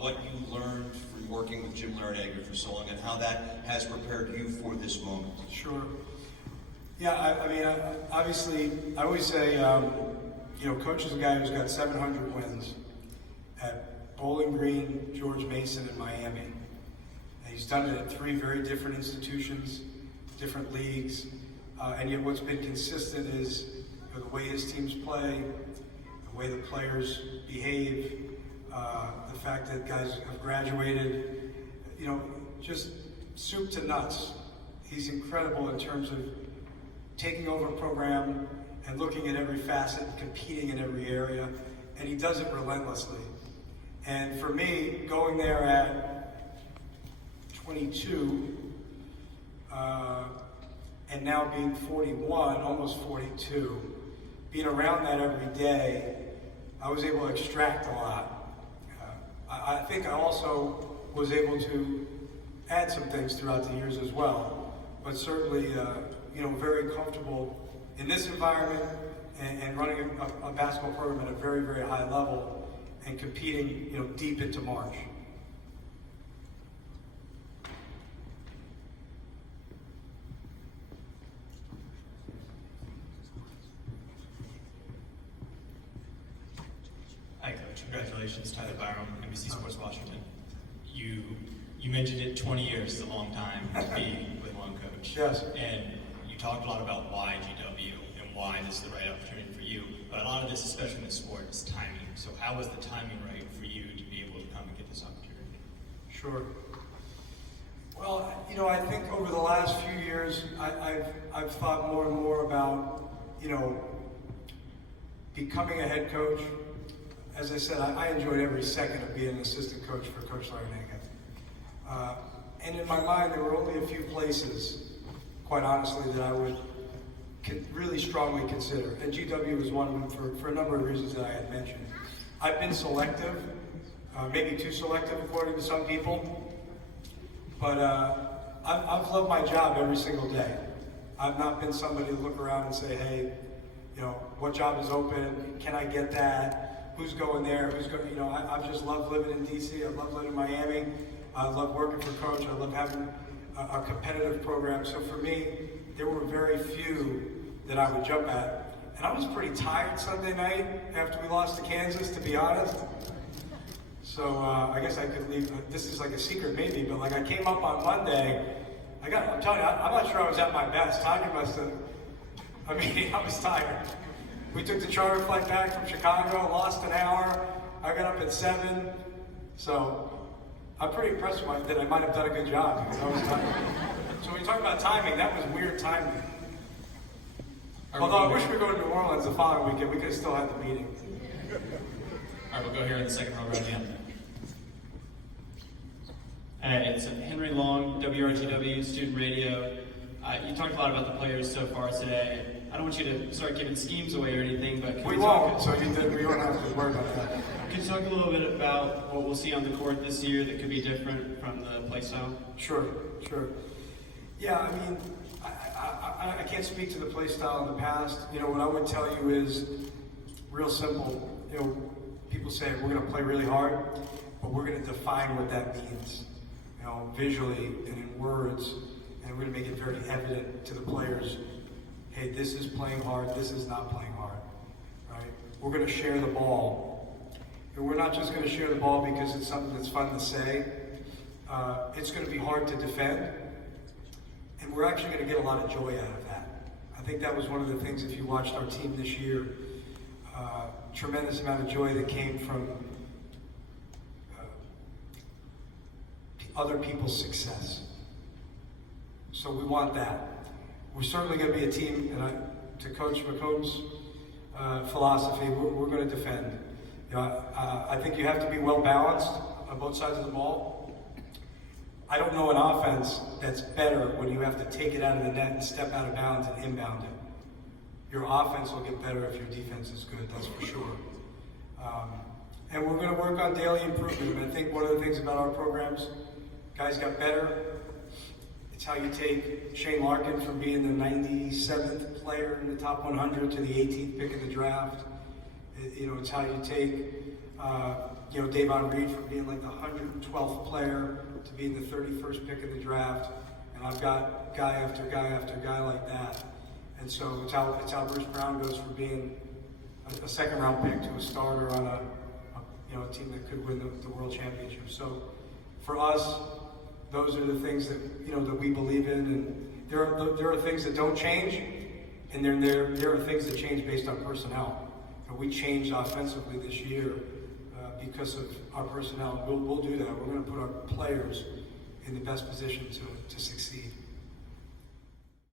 what you learned from working with Jim Larranaga for so long and how that has prepared you for this moment. Sure. Yeah, I mean, obviously, I always say, Coach is a guy who's got 700 wins at Bowling Green, George Mason, and Miami. And he's done it at 3 very different institutions, different leagues, and yet what's been consistent is the way his teams play, the way the players behave, the fact that guys have graduated, just soup to nuts. He's incredible in terms of taking over a program and looking at every facet, competing in every area, and he does it relentlessly. And for me, going there at 22, and now being 41, almost 42, being around that every day, I was able to extract a lot. I think I also was able to add some things throughout the years as well, but certainly, very comfortable in this environment and running a basketball program at a very, very high level and competing, deep into March. Hi, Coach. Congratulations, Tyler Byram, NBC Sports Washington. You mentioned it, 20 years is a long time to be with one coach. Yes. And you talked a lot about why GW and why this is the right opportunity for you. But a lot of this, especially in the sport, is timing. So how was the timing right for you to be able to come and get this opportunity? Sure. Well, I think over the last few years, I've thought more and more about, becoming a head coach. As I said, I enjoyed every second of being an assistant coach for Coach Larranaga. And in my mind, there were only a few places, quite honestly, that I would really strongly consider. And GW was one of them for a number of reasons that I had mentioned. I've been selective, maybe too selective according to some people, but I've loved my job every single day. I've not been somebody to look around and say, hey, what job is open? Can I get that? Who's going there? Who's going? I've just loved living in DC. I love living in Miami. I love working for Coach. I love having a competitive program. So for me, there were very few that I would jump at. And I was pretty tired Sunday night after we lost to Kansas, to be honest. So I guess I could leave. This is like a secret maybe, but I came up on Monday. I'm telling you, I'm not sure I was at my best. Tanya must have. I was tired. We took the charter flight back from Chicago, lost an hour. I got up at 7. So I'm pretty impressed that I might have done a good job because I was tired. So when you talk about timing, that was weird timing. Although I wish we were going to New Orleans the following weekend, we could have still had the meeting. All right, we'll go here in the second row right again. It's Henry Long, WRTW, Student Radio. You talked a lot about the players so far today. I don't want you to start giving schemes away or anything, but we won't, so we don't have to worry about that. Could you talk a little bit about what we'll see on the court this year that could be different from the play style? Sure. Yeah, I can't speak to the play style in the past. What I would tell you is real simple. People say we're going to play really hard, but we're going to define what that means, visually and in words, and we're going to make it very evident to the players. Hey, this is playing hard, this is not playing hard, right? We're going to share the ball. And we're not just going to share the ball because it's something that's fun to say. It's going to be hard to defend, and we're actually going to get a lot of joy out of that. I think that was one of the things, if you watched our team this year, tremendous amount of joy that came from other people's success. So we want that. We're certainly going to be a team, and to Coach McComb's philosophy, we're going to defend. I think you have to be well balanced on both sides of the ball. I don't know an offense that's better when you have to take it out of the net and step out of bounds and inbound it. Your offense will get better if your defense is good, that's for sure. And we're going to work on daily improvement. And I think one of the things about our programs, guys got better. It's how you take Shane Larkin from being the 97th player in the top 100 to the 18th pick in the draft. It's how you take You know, Davon Reed from being like the 112th player to being the 31st pick in the draft. And I've got guy after guy after guy like that. And so it's how Bruce Brown goes from being a second round pick to a starter on a team that could win the world championship. So for us, those are the things that that we believe in. And there are things that don't change, and there are things that change based on personnel. We changed offensively this year because of our personnel. We'll do that. We're going to put our players in the best position to succeed.